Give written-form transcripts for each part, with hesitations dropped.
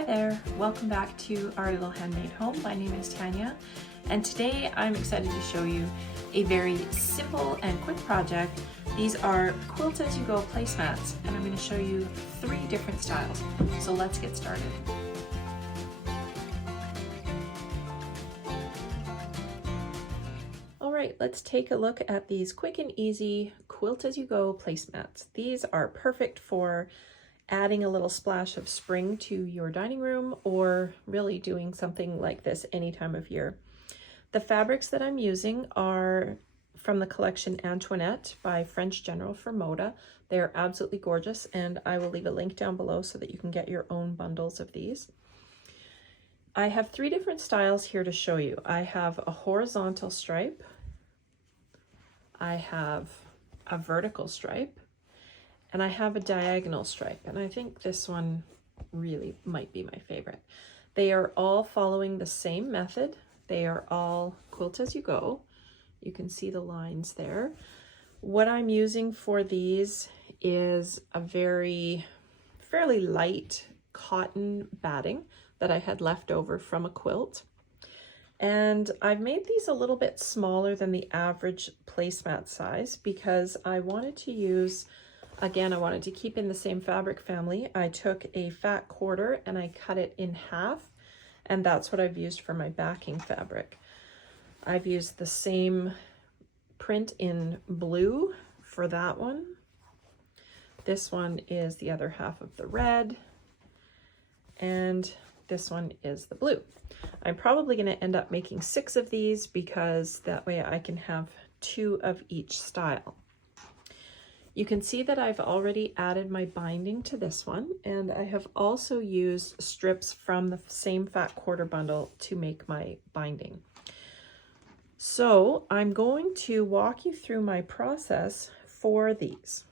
Hi there, welcome back to our little handmade home. My name is Tanya, and today I'm excited to show you a very simple and quick project. These are Quilt-As-You-Go Placemats, and I'm going to show you 3 different styles. So let's get started. All right, let's take a look at these quick and easy Quilt-As-You-Go Placemats. These are perfect for adding a little splash of spring to your dining room, or really doing something like this any time of year. The fabrics that I'm using are from the collection Antoinette by French General for Moda. They're absolutely gorgeous, and I will leave a link down below so that you can get your own bundles of these. I have 3 different styles here to show you. I have a horizontal stripe, I have a vertical stripe, and I have a diagonal stripe, and I think this one really might be my favorite. They are all following the same method. They are all quilt as you go. You can see the lines there. What I'm using for these is a fairly light cotton batting that I had left over from a quilt. And I've made these a little bit smaller than the average placemat size because I wanted to use, again, I wanted to keep in the same fabric family. I took a fat quarter and I cut it in half, and that's what I've used for my backing fabric. I've used the same print in blue for that one. This one is the other half of the red, and this one is the blue. I'm probably going to end up making 6 of these because that way I can have 2 of each style. You can see that I've already added my binding to this one, and I have also used strips from the same fat quarter bundle to make my binding. So I'm going to walk you through my process for these.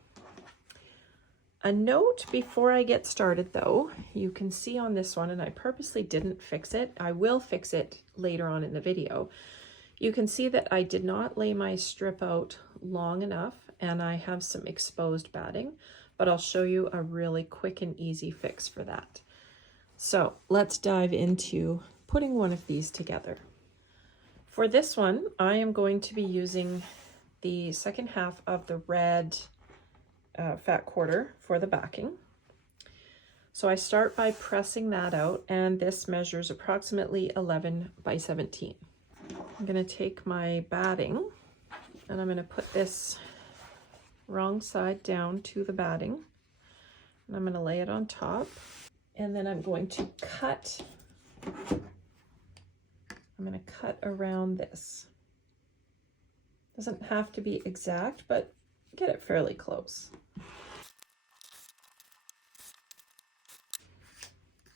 A note before I get started though, you can see on this one, and I purposely didn't fix it, I will fix it later on in the video. You can see that I did not lay my strip out long enough, and I have some exposed batting, but I'll show you a really quick and easy fix for that. So let's dive into putting one of these together. For this one, I am going to be using the second half of the red fat quarter for the backing. So I start by pressing that out, and this measures approximately 11 by 17. I'm going to take my batting and I'm going to put this wrong side down to the batting, and I'm going to lay it on top, and then I'm going to cut. I'm going to cut around this. Doesn't have to be exact, but get it fairly close.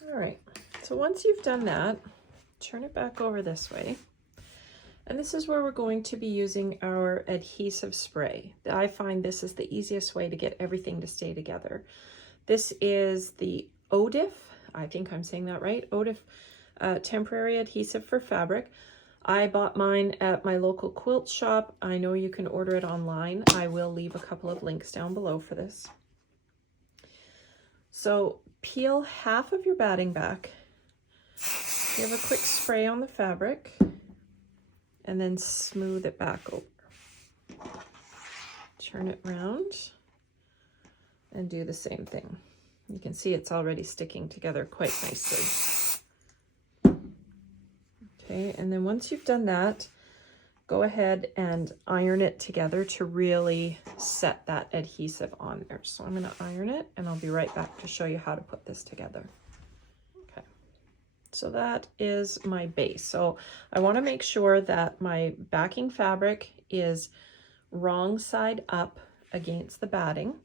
All right, so once you've done that, turn it back over this way. And this is where we're going to be using our adhesive spray. I find this is the easiest way to get everything to stay together. This is the ODIF, I think I'm saying that right, ODIF temporary adhesive for fabric. I bought mine at my local quilt shop. I know you can order it online. I will leave a couple of links down below for this. So peel half of your batting back, give a quick spray on the fabric, and then smooth it back over. Turn it around and do the same thing. You can see it's already sticking together quite nicely. Okay, and then once you've done that, go ahead and iron it together to really set that adhesive on there. So I'm going to iron it, and I'll be right back to show you how to put this together. Okay, so that is my base. So I want to make sure that my backing fabric is wrong side up against the batting,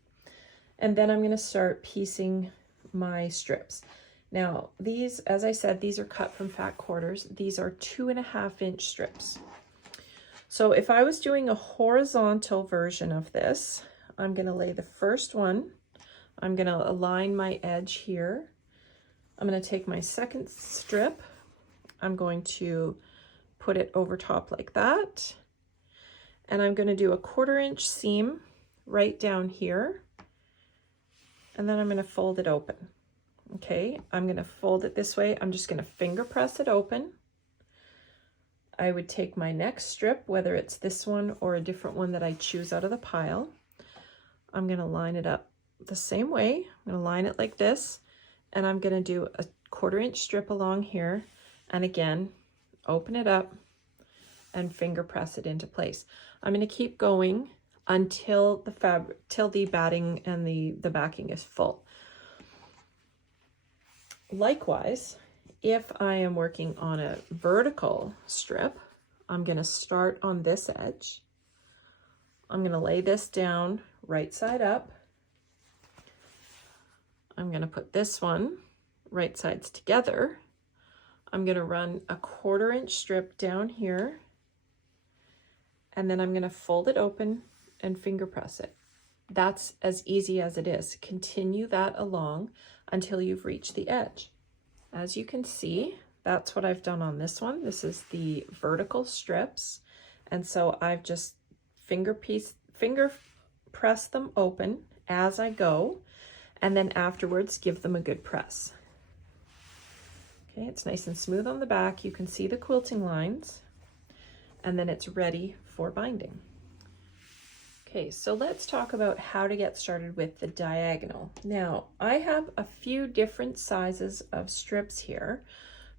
and then I'm going to start piecing my strips. Now these, as I said, these are cut from fat quarters. These are 2.5-inch strips. So if I was doing a horizontal version of this, I'm going to lay the first one, I'm going to align my edge here. I'm going to take my second strip, I'm going to put it over top like that, and I'm going to do a 1/4-inch seam right down here, and then I'm going to fold it open Okay, I'm going to fold it this way. I'm just going to finger press it open. I would take my next strip, whether it's this one or a different one that I choose out of the pile. I'm going to line it up the same way. I'm going to line it like this, and I'm going to do a 1/4 inch strip along here, and again, open it up and finger press it into place. I'm going to keep going until the batting and the backing is full. Likewise, if I am working on a vertical strip, I'm going to start on this edge. I'm going to lay this down right side up. I'm going to put this one right sides together. I'm going to run a 1/4 inch strip down here, and then I'm going to fold it open and finger press it. That's as easy as it is. Continue that along until you've reached the edge. As you can see, that's what I've done on this one. This is the vertical strips. And so I've just finger press them open as I go, and then afterwards give them a good press. Okay, it's nice and smooth on the back. You can see the quilting lines, and then it's ready for binding. Okay, so let's talk about how to get started with the diagonal. Now, I have a few different sizes of strips here,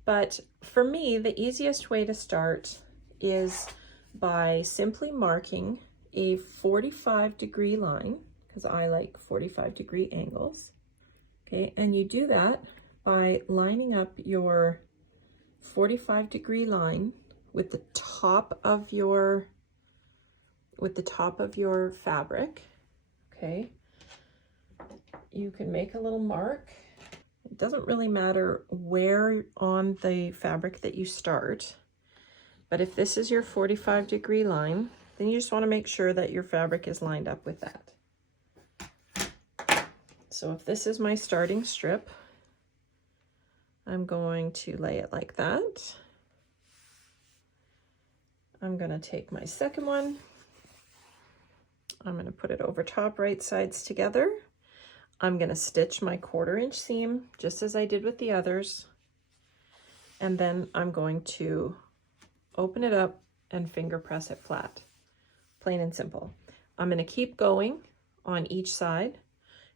but for me, the easiest way to start is by simply marking a 45-degree line, because I like 45-degree angles. Okay, and you do that by lining up your 45-degree line with the top of your fabric. Okay, you can make a little mark. It doesn't really matter where on the fabric that you start, but if this is your 45-degree line, then you just want to make sure that your fabric is lined up with that. So if this is my starting strip, I'm going to lay it like that. I'm going to take my second one. I'm going to put it over top, right sides together. I'm going to stitch my 1/4 inch seam just as I did with the others. And then I'm going to open it up and finger press it flat. Plain and simple. I'm going to keep going on each side,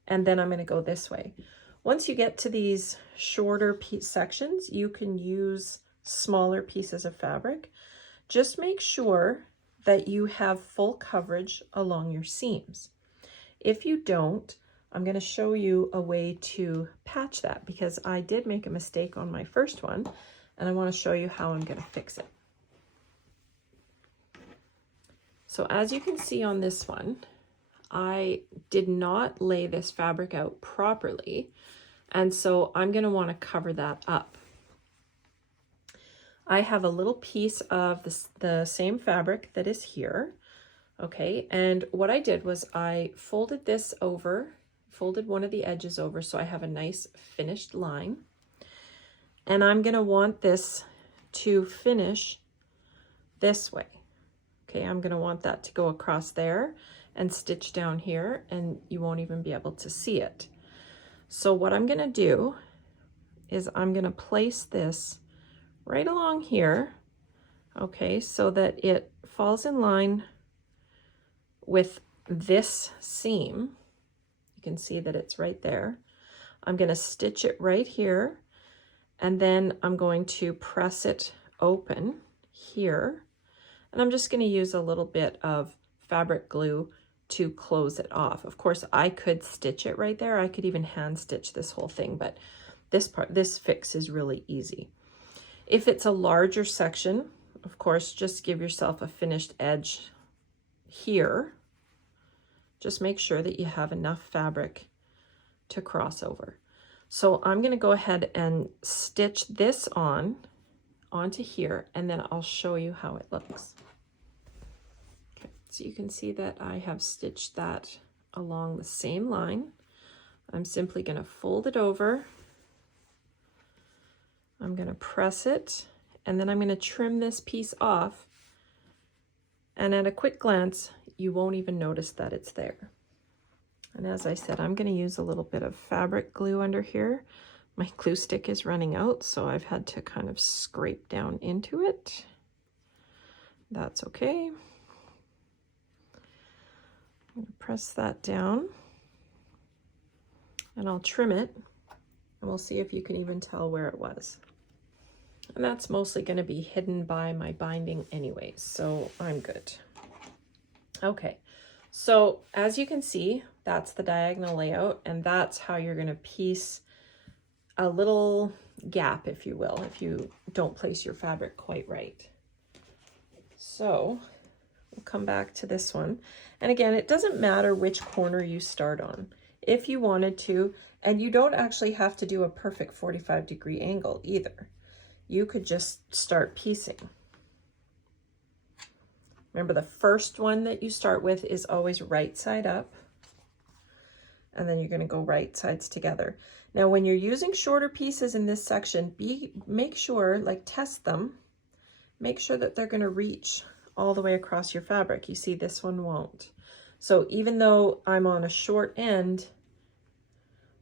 and then I'm going to go this way. Once you get to these shorter sections, you can use smaller pieces of fabric. Just make sure that you have full coverage along your seams. If you don't, I'm going to show you a way to patch that, because I did make a mistake on my first one, and I want to show you how I'm going to fix it. So as you can see on this one, I did not lay this fabric out properly, and so I'm going to want to cover that up. I have a little piece of the same fabric that is here, okay, and what I did was I folded this over, folded one of the edges over so I have a nice finished line, and I'm going to want this to finish this way. Okay, I'm going to want that to go across there and stitch down here, and you won't even be able to see it. So what I'm going to do is I'm going to place this right along here, okay, so that it falls in line with this seam. You can see that it's right there. I'm going to stitch it right here, and then I'm going to press it open here, and I'm just going to use a little bit of fabric glue to close it off. Of course, I could stitch it right there. I could even hand stitch this whole thing, but this fix is really easy. If it's a larger section, of course, just give yourself a finished edge here. Just make sure that you have enough fabric to cross over. So I'm going to go ahead and stitch this onto here, and then I'll show you how it looks. Okay, so you can see that I have stitched that along the same line. I'm simply going to fold it over. I'm going to press it, and then I'm going to trim this piece off, and at a quick glance you won't even notice that it's there. And as I said, I'm going to use a little bit of fabric glue under here, My glue stick is running out, so I've had to kind of scrape down into it. That's okay. I'm going to press that down and I'll trim it and we'll see if you can even tell where it was. And that's mostly going to be hidden by my binding anyways, so I'm good. Okay, so as you can see, that's the diagonal layout, and that's how you're going to piece a little gap, if you will, if you don't place your fabric quite right. So we'll come back to this one. And again, it doesn't matter which corner you start on. If you wanted to, and you don't actually have to do a perfect 45-degree angle either. You could just start piecing. Remember, the first one that you start with is always right side up. And then you're going to go right sides together. Now, when you're using shorter pieces in this section, make sure, like test them, make sure that they're going to reach all the way across your fabric. You see, this one won't. So even though I'm on a short end,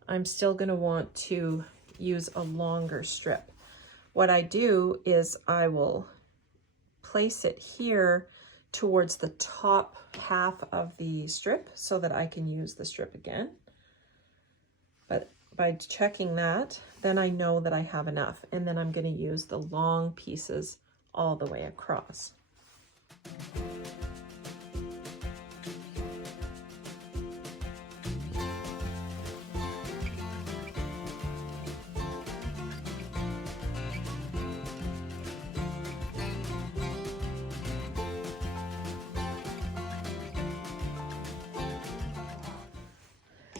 I'm still going to want to use a longer strip. What I do is I will place it here towards the top half of the strip so that I can use the strip again. But by checking that, then I know that I have enough, and then I'm going to use the long pieces all the way across.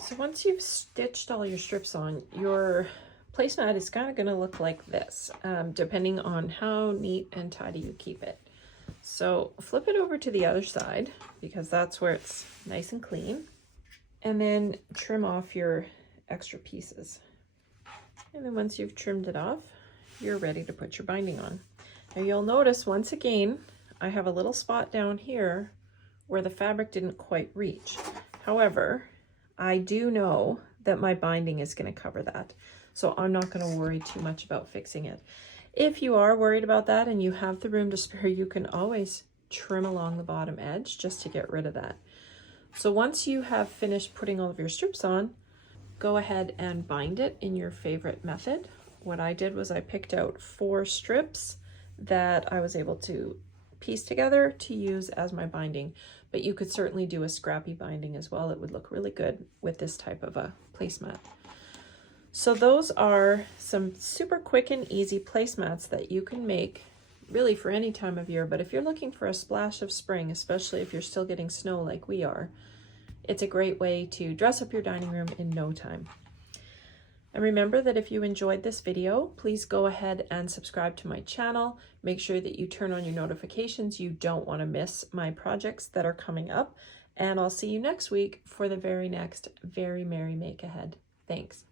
So once you've stitched all your strips on, your placemat is kind of going to look like this, depending on how neat and tidy you keep it. So flip it over to the other side, because that's where it's nice and clean, and then trim off your extra pieces. And then once you've trimmed it off, you're ready to put your binding on. Now you'll notice once again, I have a little spot down here where the fabric didn't quite reach. However, I do know that my binding is going to cover that, so I'm not going to worry too much about fixing it. If you are worried about that and you have the room to spare, you can always trim along the bottom edge just to get rid of that. So once you have finished putting all of your strips on, go ahead and bind it in your favorite method. What I did was I picked out 4 strips that I was able to piece together to use as my binding, but you could certainly do a scrappy binding as well. It would look really good with this type of a placemat. So those are some super quick and easy placemats that you can make really for any time of year, but if you're looking for a splash of spring, especially if you're still getting snow like we are, it's a great way to dress up your dining room in no time. And remember that if you enjoyed this video, please go ahead and subscribe to my channel. Make sure that you turn on your notifications. You don't want to miss my projects that are coming up. And I'll see you next week for the very next Very Merry Make Ahead. Thanks.